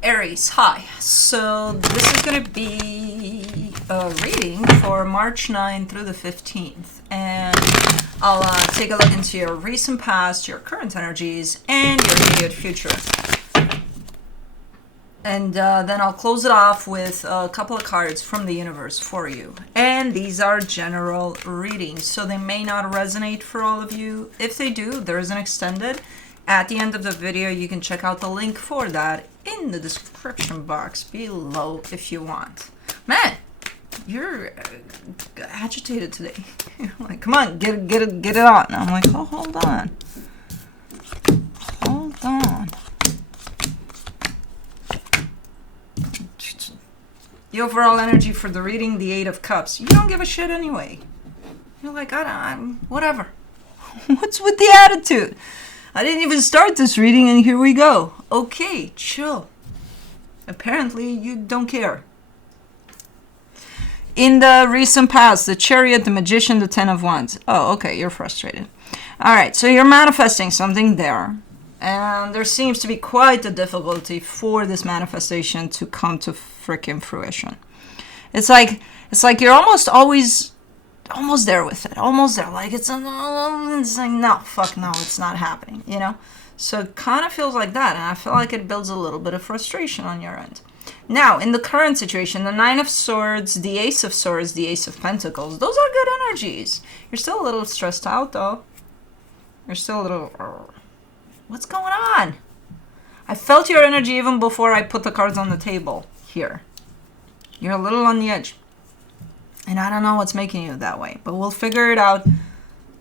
Aries, hi. So this is going to be a reading for March 9th through the 15th. And I'll take a look into your recent past, your current energies, and your immediate future. And then I'll close it off with a couple of cards from the universe for you. And these are general readings, so they may not resonate for all of you. If they do, there is an extended. At the end of the video, you can check out the link for that in the description box below if you want. Man, you're agitated today. You're like, come on, get it on. And I'm like, oh, hold on. Hold on. The overall energy for the reading, the Eight of Cups. You don't give a shit anyway. You're like, I'm whatever. What's with the attitude? I didn't even start this reading and here we go. Okay, chill. Apparently you don't care. In the recent past, the Chariot, the Magician, the Ten of Wands. Oh, okay, you're frustrated. All right, so you're manifesting something there. And there seems to be quite a difficulty for this manifestation to come to freaking fruition. It's like you're almost there with it. Almost there. Like it's like, no, fuck no, it's not happening, you know? So it kind of feels like that. And I feel like it builds a little bit of frustration on your end. Now, in the current situation, the Nine of Swords, the Ace of Swords, the Ace of Pentacles, those are good energies. You're still a little stressed out, though. You're still a little... What's going on? I felt your energy even before I put the cards on the table here. You're a little on the edge. And I don't know what's making you that way. But we'll figure it out.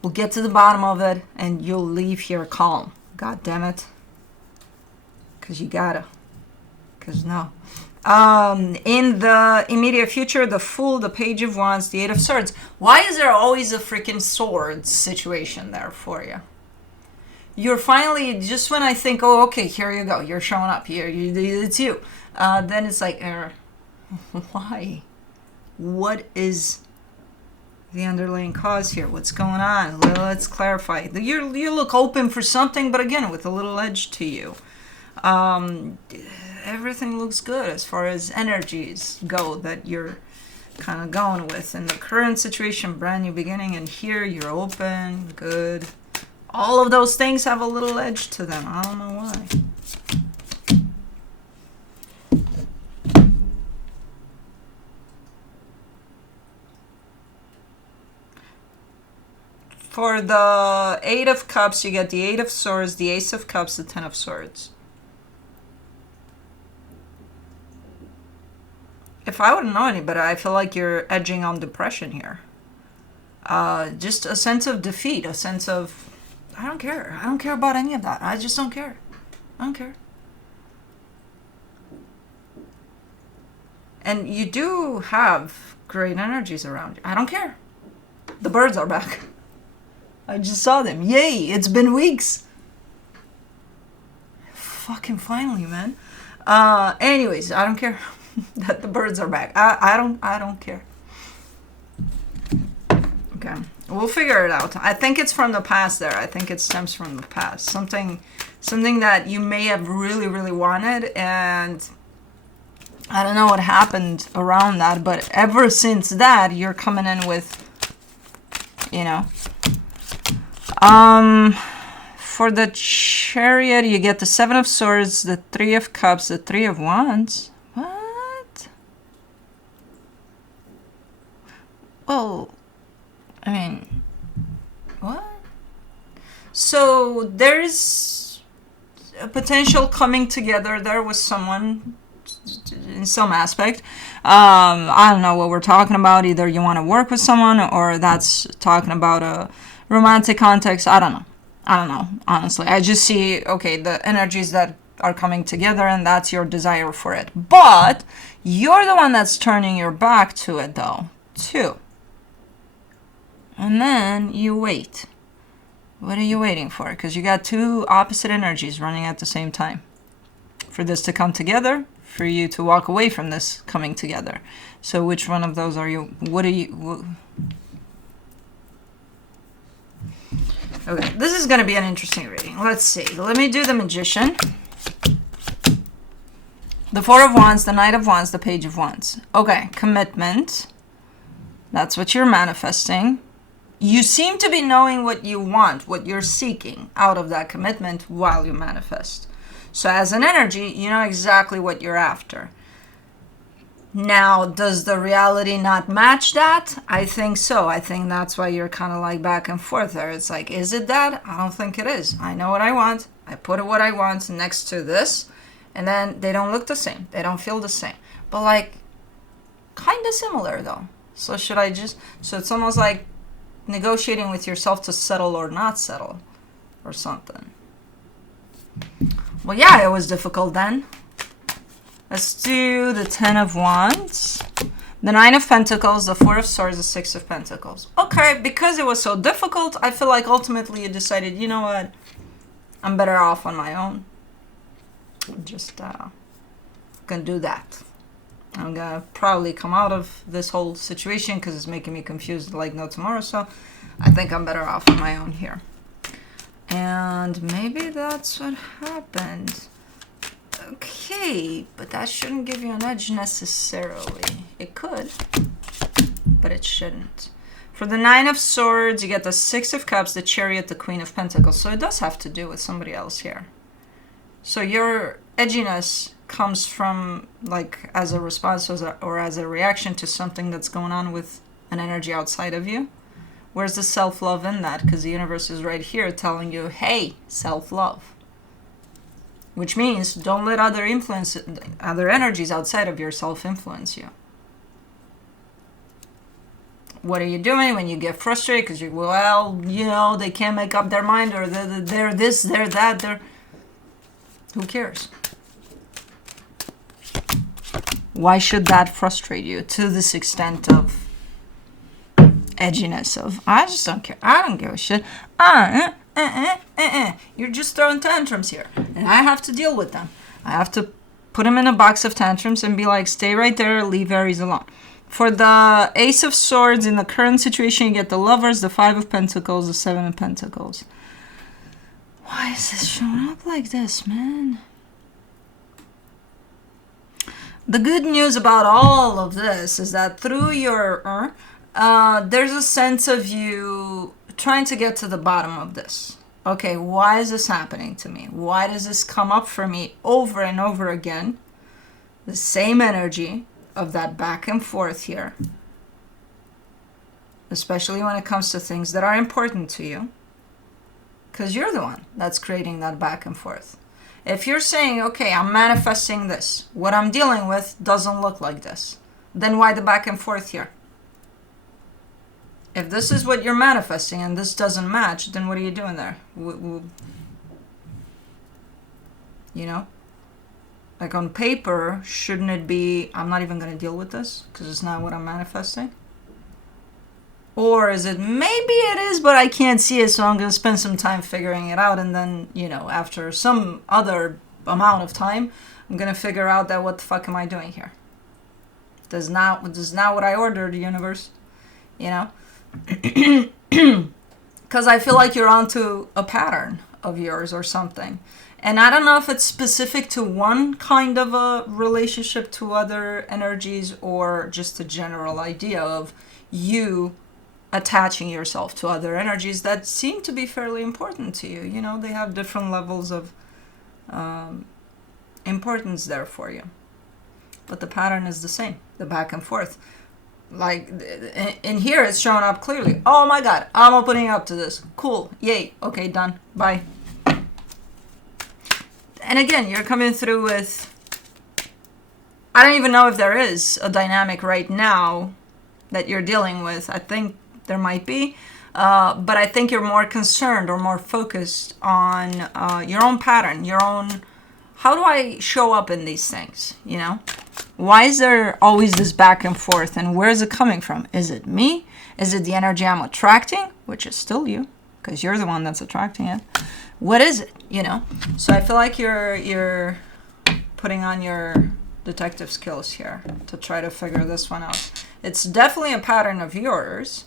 We'll get to the bottom of it. And you'll leave here calm. God damn it. Because you gotta. Because no. In the immediate future, the Fool, the Page of Wands, the Eight of Swords. Why is there always a freaking swords situation there for you? You're finally, just when I think, oh, okay, here you go. You're showing up here. It's you. Then it's like, why? What is the underlying cause here? What's going on? Let's clarify. You look open for something, but again, with a little edge to you. Everything looks good as far as energies go that you're kind of going with. In the current situation, brand new beginning, and here you're open, good. All of those things have a little edge to them. I don't know why. For the Eight of Cups, you get the Eight of Swords, the Ace of Cups, the Ten of Swords. If I wouldn't know any better, I feel like you're edging on depression here. Just a sense of defeat, a sense of... I don't care. I don't care about any of that. I just don't care. I don't care. And you do have great energies around you. I don't care. The birds are back. I just saw them. Yay, it's been weeks. Fucking finally, man. Anyways, I don't care that the birds are back. I don't care. Okay. We'll figure it out. I think it's from the past there. I think it stems from the past. Something that you may have really, really wanted, and I don't know what happened around that, but ever since that, you're coming in with, you know. For the Chariot, you get the Seven of Swords, the Three of Cups, the Three of Wands. What? Well... I mean, what? So there's a potential coming together there with someone in some aspect. I don't know what we're talking about. Either you want to work with someone or that's talking about a romantic context. I don't know, honestly. I just see, okay, the energies that are coming together and that's your desire for it. But you're the one that's turning your back to it, though, too. And then you wait. What are you waiting for? Because you got two opposite energies running at the same time. For this to come together, for you to walk away from this coming together. So which one of those are you? What are you? Okay, this is going to be an interesting reading. Let's see. Let me do the Magician. The Four of Wands, the Knight of Wands, the Page of Wands. Okay, commitment. That's what you're manifesting. You seem to be knowing what you want, what you're seeking out of that commitment while you manifest. So as an energy, you know exactly what you're after. Now, does the reality not match that? I think so. I think that's why you're kind of like back and forth there. It's like, is it that? I don't think it is. I know what I want. I put what I want next to this. And then they don't look the same. They don't feel the same. But like, kind of similar though. So should I just... So it's almost like negotiating with yourself to settle or not settle. Or something. Well, yeah, it was difficult then. Let's do the Ten of Wands, the Nine of Pentacles, the Four of Swords, the Six of Pentacles. Okay, because it was so difficult, I feel like ultimately you decided, you know what, I'm better off on my own. I'm just gonna do that. I'm gonna probably come out of this whole situation because it's making me confused like no tomorrow, so I think I'm better off on my own here. And maybe that's what happened. Okay, but that shouldn't give you an edge necessarily. It could, but it shouldn't. For the Nine of Swords, you get the Six of Cups, the Chariot, the Queen of Pentacles. So it does have to do with somebody else here. So your edginess comes from, like, as a response or as a reaction to something that's going on with an energy outside of you. Where's the self-love in that? Because the universe is right here telling you, hey, self-love. Which means don't let other energies outside of yourself influence you. What are you doing when you get frustrated? Because you, well, you know, they can't make up their mind, or they're this, they're that, they're... Who cares? Why should that frustrate you to this extent of edginess of, I just don't care. I don't give a shit. You're just throwing tantrums here. And I have to deal with them. I have to put them in a box of tantrums and be like, stay right there, leave Aries alone. For the Ace of Swords, in the current situation, you get the Lovers, the Five of Pentacles, the Seven of Pentacles. Why is this showing up like this, man? The good news about all of this is that through your... there's a sense of you trying to get to the bottom of this. Okay, why is this happening to me? Why does this come up for me over and over again? The same energy of that back and forth here. Especially when it comes to things that are important to you. Because you're the one that's creating that back and forth. If you're saying, okay, I'm manifesting this. What I'm dealing with doesn't look like this. Then why the back and forth here? If this is what you're manifesting and this doesn't match, then what are you doing there? You know? Like on paper, shouldn't it be, I'm not even going to deal with this because it's not what I'm manifesting? Or is it, maybe it is, but I can't see it, so I'm going to spend some time figuring it out. And then, you know, after some other amount of time, I'm going to figure out that what the fuck am I doing here? This is not what I ordered, universe. You know? Because I feel like you're onto a pattern of yours or something. And I don't know if it's specific to one kind of a relationship to other energies or just a general idea of you attaching yourself to other energies that seem to be fairly important to you. You know, they have different levels of importance there for you. But the pattern is the same, the back and forth. Like, in here it's showing up clearly. Oh my god, I'm opening up to this. Cool, yay, okay, done, bye. And again, you're coming through with... I don't even know if there is a dynamic right now that you're dealing with. I think there might be. But I think you're more concerned or more focused on your own pattern, your own... How do I show up in these things, you know? Why is there always this back and forth, and where is it coming from? Is it me? Is it the energy I'm attracting, which is still you, because you're the one that's attracting it? What is it, you know? So I feel like you're putting on your detective skills here to try to figure this one out. It's definitely a pattern of yours.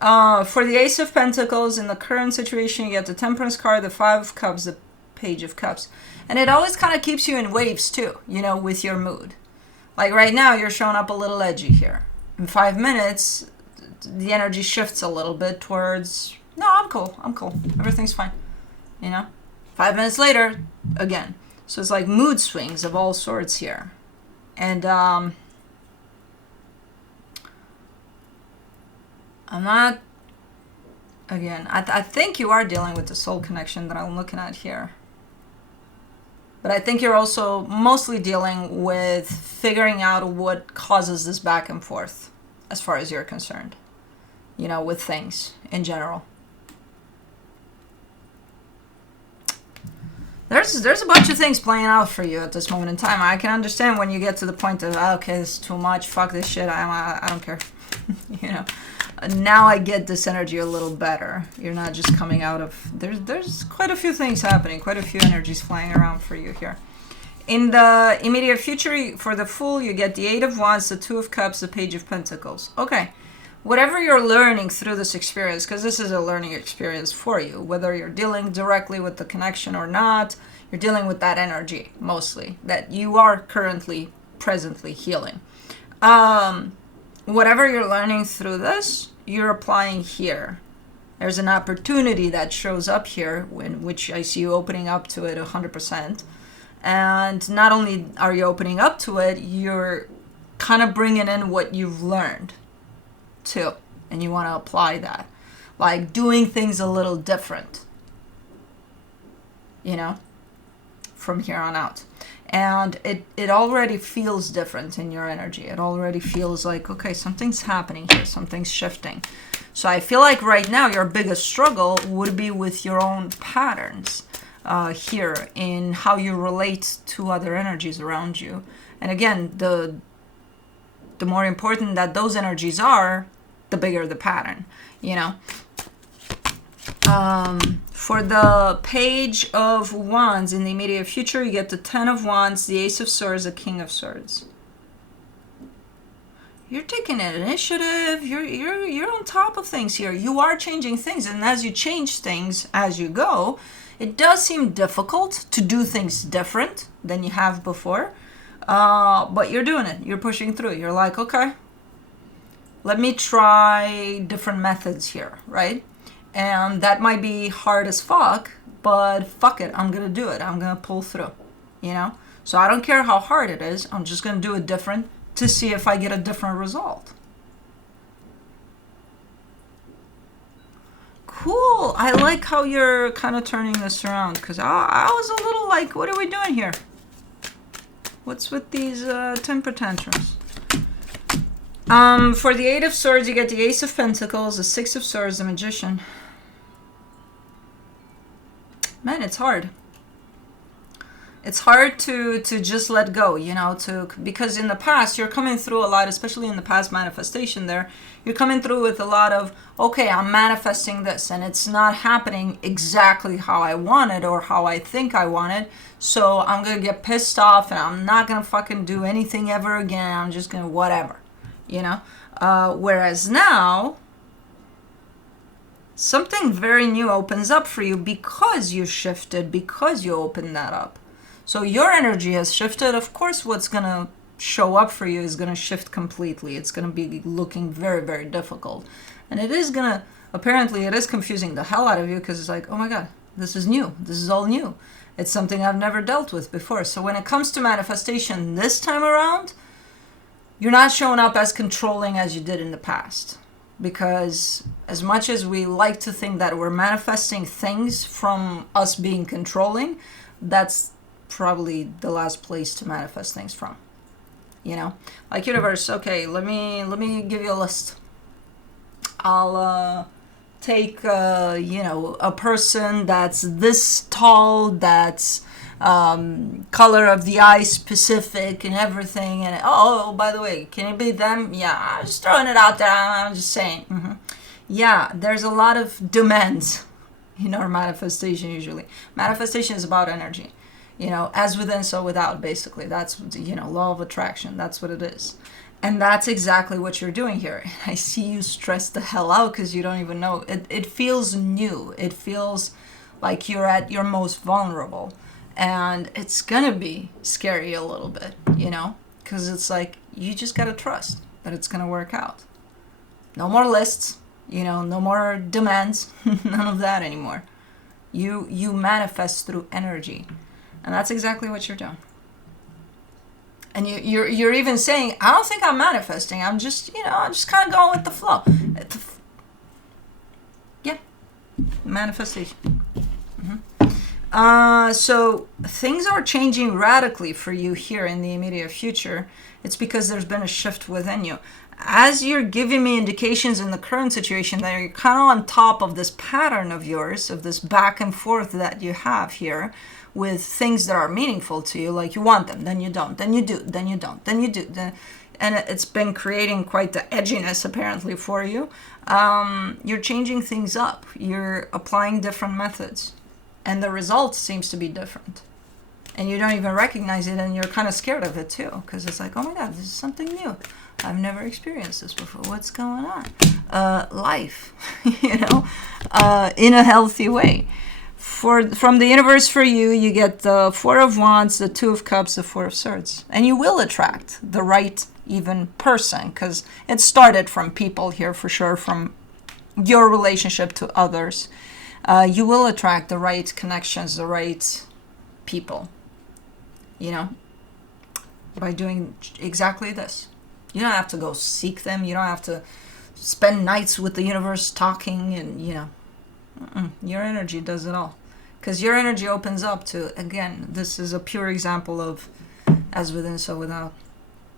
For the Ace of Pentacles, in the current situation, you get the Temperance card, the Five of Cups, the Page of Cups. And it always kind of keeps you in waves too, you know, with your mood. Like right now, you're showing up a little edgy here. In 5 minutes, the energy shifts a little bit towards, no, I'm cool, everything's fine, you know? 5 minutes later, again. So it's like mood swings of all sorts here. And I'm not, again, I think you are dealing with the soul connection that I'm looking at here. But I think you're also mostly dealing with figuring out what causes this back and forth as far as you're concerned, you know, with things in general. There's a bunch of things playing out for you at this moment in time. I can understand when you get to the point of, okay, this is too much, fuck this shit, I don't care. You know, now I get this energy a little better. You're not just coming out of, there's quite a few things happening, quite a few energies flying around for you here. In the immediate future, for the Fool, you get the 8 of Wands, the 2 of Cups, the Page of Pentacles. Okay. Whatever you're learning through this experience, because this is a learning experience for you, whether you're dealing directly with the connection or not, you're dealing with that energy mostly that you are currently, presently healing. Whatever you're learning through this, you're applying here. There's an opportunity that shows up here, which I see you opening up to it 100%. And not only are you opening up to it, you're kind of bringing in what you've learned too, and you want to apply that, like doing things a little different, you know, from here on out. And it already feels different in your energy. It already feels like, okay, something's happening here, something's shifting. So I feel like right now your biggest struggle would be with your own patterns here in how you relate to other energies around you. And again, the more important that those energies are, the bigger the pattern, you know. For the Page of Wands in the immediate future, you get the 10 of Wands, the Ace of Swords, the King of Swords. You're taking an initiative. You're on top of things here. You are changing things, and as you change things as you go, it does seem difficult to do things different than you have before. But you're doing it. You're pushing through. You're like, okay, let me try different methods here, right? And that might be hard as fuck, but fuck it, I'm gonna do it. I'm gonna pull through, you know? So I don't care how hard it is. I'm just gonna do it different to see if I get a different result. Cool. I like how you're kind of turning this around, because I was a little like, what are we doing here? What's with these temper tantrums? For the 8 of Swords, you get the Ace of Pentacles, the 6 of Swords, the Magician. Man, it's hard. It's hard to just let go, you know, because in the past, you're coming through a lot, especially in the past manifestation there, you're coming through with a lot of, okay, I'm manifesting this, and it's not happening exactly how I want it or how I think I want it, so I'm going to get pissed off, and I'm not going to fucking do anything ever again, I'm just going to whatever, you know? Whereas now, something very new opens up for you because you shifted, because you opened that up. So your energy has shifted. Of course, what's going to show up for you is going to shift completely. It's going to be looking very, very difficult. And it is going to, apparently, it is confusing the hell out of you because it's like, oh my God, this is new. This is all new. It's something I've never dealt with before. So when it comes to manifestation this time around, you're not showing up as controlling as you did in the past. Because as much as we like to think that we're manifesting things from us being controlling, that's probably the last place to manifest things from, you know, like universe. Okay, let me give you a list. I'll take you know, a person that's this tall, that's color of the eye specific and everything, and oh, by the way, can it be them? Yeah, I'm just throwing it out there. I'm just saying. Yeah, there's a lot of demands in our manifestation. Usually manifestation is about energy. You know, as within, so without, basically. That's, you know, law of attraction. That's what it is. And that's exactly what you're doing here. I see you stress the hell out because you don't even know. It feels new. It feels like you're at your most vulnerable. And it's gonna be scary a little bit, you know, because it's like you just gotta trust that it's gonna work out. No more lists, you know, no more demands, none of that anymore. You manifest through energy, and that's exactly what you're doing. And you're even saying, I don't think I'm manifesting. I'm just, you know, I'm just kind of going with the flow. Yeah, manifestation. So things are changing radically for you here in the immediate future. It's because there's been a shift within you. As you're giving me indications in the current situation that you're kind of on top of this pattern of yours, of this back and forth that you have here with things that are meaningful to you, like you want them, then you don't, then you do, then you don't, then you do. And it's been creating quite the edginess apparently for you. You're changing things up. You're applying different methods. And the result seems to be different. And you don't even recognize it, and you're kind of scared of it too, because it's like, oh my God, this is something new. I've never experienced this before. What's going on? Life, you know, in a healthy way. From the universe for you, you get the Four of Wands, the Two of Cups, the Four of Swords. And you will attract the right even person, because it started from people here for sure, from your relationship to others. You will attract the right connections, the right people, you know, by doing exactly this. You don't have to go seek them. You don't have to spend nights with the universe talking and, you know, your energy does it all. Because your energy opens up to, again, this is a pure example of as within, so without.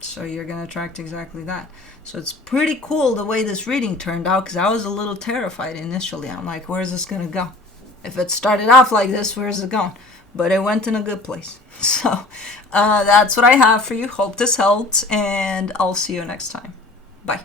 So you're going to attract exactly that. So it's pretty cool the way this reading turned out, because I was a little terrified initially. I'm like, where's this going to go? If it started off like this, where's it going? But it went in a good place. So that's what I have for you. Hope this helped, and I'll see you next time. Bye.